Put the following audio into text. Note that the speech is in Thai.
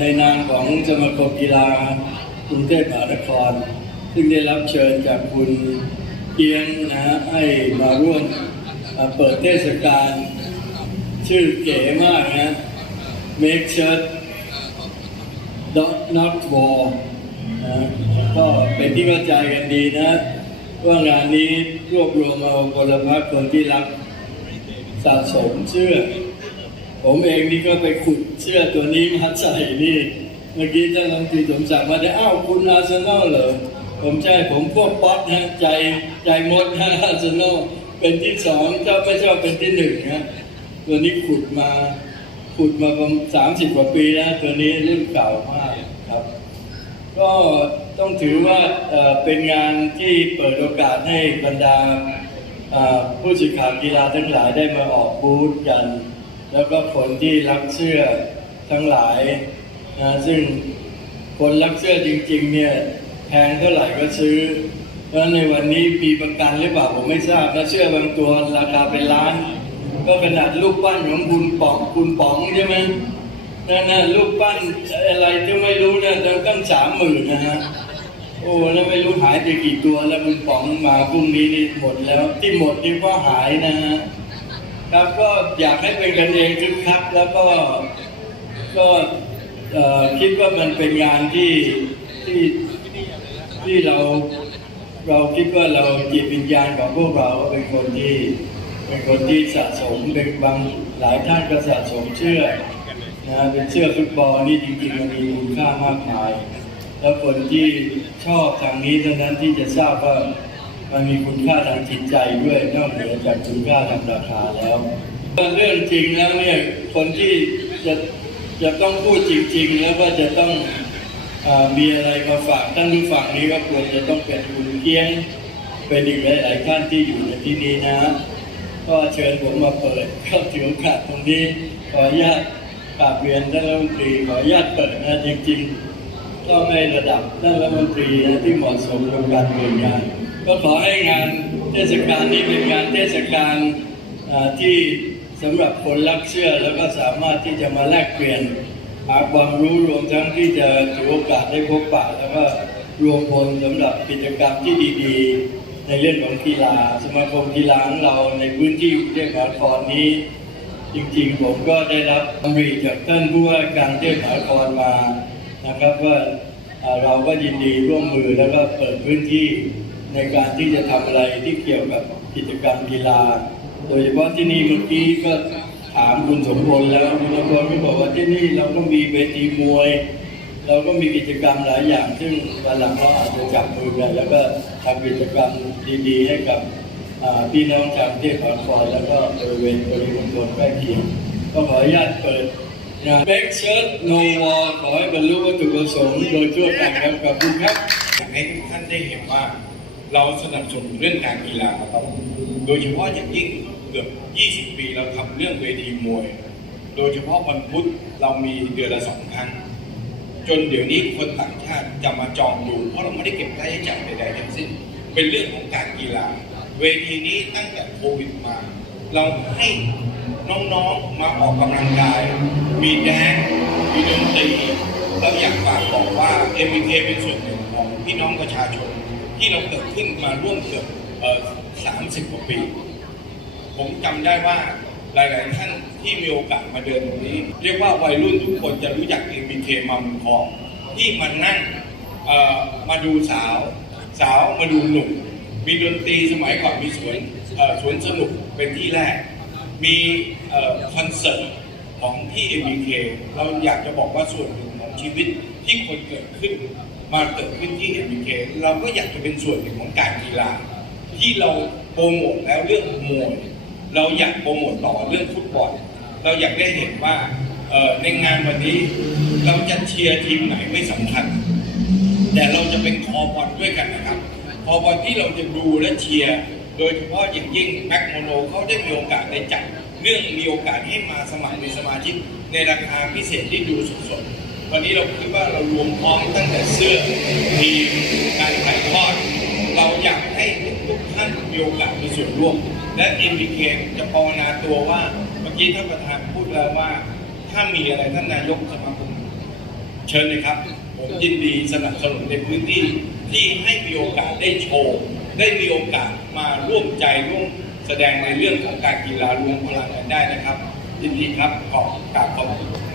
ในนามของสมาคมกีฬากรุงเทพมหานคร ซึ่งได้รับเชิญจากคุณเกียงนะฮะให้มาร่วมเอ่อเปิดเทศกาลชื่อเก๋มากนะ Make Shirt Not Not War นะก็เป็นที่เข้าใจกันดีนะ ว่างานนี้รวบรวมเอาพลพรรคคนที่รักสะสมเสื้อ ผมเองนี่ก็ไปขุดเสื้อตัวนี้มาใส่นี่ เมื่อกี้ท่านรัฐมนตรีสมศักดิ์มาได้อ้าวคุณอาร์เซนอลเหรอผมใช่ผมพวกป๊อตนะใจใจมดนะอาร์เซนอลเป็นที่สองเจ้าไม่ชอบเป็นที่หนึ่งนะตัวนี้ขุดมาขุดมาประมาณสามสิบกว่าปีแล้วตัวนี้รุ่นเก่ามากครับ ก็ต้องถือว่าเป็นงานที่เปิดโอกาสให้บรรดาผู้สื่อข่าวกีฬาทั้งหลายได้มาออกบูธกัน แล้วก็คนที่รักเสื้อทั้งหลายนะซึ่งคนรักเสื้อจริง ๆ เนี่ยแพงเท่าไหร่ก็ซื้อเพราะฉะนั้นในวันนี้มีประกันหรือเปล่าผมไม่ทราบนะเสื้อบางตัวราคาเป็นล้าน ก็ขนาดลูกปั้นของคุณป๋องคุณป๋องใช่ไหมนั่นนะลูกปั้นอะไรที่ไม่รู้นะตั้งสามหมื่นนะฮะโอ้แล้วไม่รู้หายไปกี่ตัวแล้วคุณป๋องมาพรุ่งนี้นี่หมดแล้ว ที่หมดนี่ก็หายนะฮะ ครับก็อยากให้เป็นกันเองคึกคักแล้วก็ก็คิดว่ามันเป็นงานที่ที่ที่เราเราคิดว่าเราจิตวิญญาณของพวกเราเป็นคนที่เป็นคนที่สะสมเป็นบางหลายท่านก็สะสมเชื่อนะเป็นเชื่อฟุตบอลนี่จริงๆมันมีคุณค่ามากมาย แล้วคนที่ชอบทางนี้เท่านั้นที่จะทราบว่า มันมีคุณค่าทางจิตใจด้วยนอกเหนือจากคุณค่าทางราคาแล้วเรื่องจริงแล้วเนี่ยคนที่จะจะต้องพูดจริง ๆ แล้วก็จะต้องอมีอะไรมาฝากท่านผู้ฟังนี้ก็ควรจะต้องเป็นคุณเกียงเป็นอีกหลายๆท่านที่อยู่ในที่นี้นะ ก็เชิญผมมาเปิดก็ถือโอกาสตรงนี้ขออนุญาตกราบเรียนท่านรัฐมนตรีขออนุญาตเปิดนะจริงๆต้องในระดับท่านรัฐมนตรีที่เหมาะสมกับการเปิดงาน ก็ขอให้งานเทศกาลนี้เป็นงานเทศกาลที่สำหรับคนรักเชื่อแล้วก็สามารถที่จะมาแลกเปลี่ยนหาความรู้รวมทั้งที่จะถือโอกาสได้พบปะแล้วก็รวมพลสำหรับกิจกรรมที่ดีๆ ในเรื่องของกีฬาสมาคมกีฬาของเราในพื้นที่กรุงเทพมหานครนี้ จริงๆ ผมก็ได้รับคำรีจากท่านผู้ว่าการกรุงเทพมหานครมานะครับว่าเราก็ยินดีร่วมมือแล้วก็เปิดพื้นที่ ในการที่จะทำอะไรที่เกี่ยวกับกิจกรรมกีฬา โดยเฉพาะที่นี่เมื่อกี้ก็ถามคุณสมพลแล้วคุณสมพลก็บอกว่าที่นี่เราก็มีเวทีมวย เราก็มีกิจกรรมหลายอย่าง ซึ่งวันหลังเราอาจจะจับมือกันแล้วก็ทำกิจกรรมดีๆ ให้กับพี่น้องชาวกรุงเทพมหานครแล้วก็บริเวณบริเวณโซนใกล้เคียงก็ขออนุญาตเปิดงาน Make Shirt No War ขอให้บรรลุวัตถุประสงค์โดยทั่วกันครับขอบคุณครับอยากให้ทุกท่านได้เห็นว่า เราสนับสนุนเรื่องการกีฬาครับโดยเฉพาะอย่างยิ่งเกือบ 20 ปีเราทำเรื่องเวทีมวย โดยเฉพาะวันพุธเรามีเดือนละสองครั้ง จนเดี๋ยวนี้คนต่างชาติจะมาจองดูเพราะเราไม่ได้เก็บค่าใช้จ่ายใดๆทั้งสิ้น เป็นเรื่องของการกีฬา เวทีนี้ตั้งแต่โควิดมา เราให้น้องๆมาออกกำลังกาย มีแดนมีดนตรีเราอยากฝากบอกว่า m อ k เป็นส่วนหนึ่งของพี่น้องประชาชน ที่เราเกิดขึ้นมาร่วมเกือบเอ่อ30กว่าปี ผมจำได้ว่าหลาย ๆ ท่านที่มีโอกาสมาเดินตรงนี้ เรียกว่าวัยรุ่นทุกคนจะรู้จัก MBK มามุมทองที่มานั่งมาดูสาว สาวมาดูหนุ่ม มีดนตรีสมัยก่อนมีสวนสวนสนุกเป็นที่แรก มีคอนเสิร์ตของที่ MBK เราอยากจะบอกว่าส่วนหนึ่งของชีวิต ที่คนเกิดขึ้นมาเกิดขึ้นที่ MBK เราก็อยากจะเป็นส่วนหนึ่งของการกีฬา ที่เราโปรโมทแล้วเรื่องมวยเราอยากโปรโมทต่อเรื่องฟุตบอลเราอยากได้เห็นว่าในงานวันนี้เราจะเชียร์ทีมไหนไม่สำคัญ แต่เราจะเป็นคอบอลด้วยกันนะครับ คอบอลที่เราจะดูและเชียร์โดยเฉพาะอย่างยิ่งแบ็กโมโนเขาได้มีโอกาสได้จัดเรื่องมีโอกาสให้มาสมัครเป็นสมาชิกในราคาพิเศษที่ดูสดๆ วันนี้เราคิดว่าเรารวมพร้อมตั้งแต่เสื้อทีมการถ่ายทอด เราอยากให้ทุกๆท่านมีโอกาสมีส่วนร่วม และ m อ k จะภาวนาตัวว่าเมื่อกี้ท่านประธานพูดแล้วว่า ถ้ามีอะไรท่านนายกสมาคมเชิญเลยครับ ผมยินดีสนับสนุนในพื้นที่ที่ให้มีโอกาสได้โชว์ ได้มีโอกาสมาร่วมใจร่วมแสดงในเรื่องของการกีฬารวมพลังกันได้นะครับยินดีครับขอบกราบขอบคุณ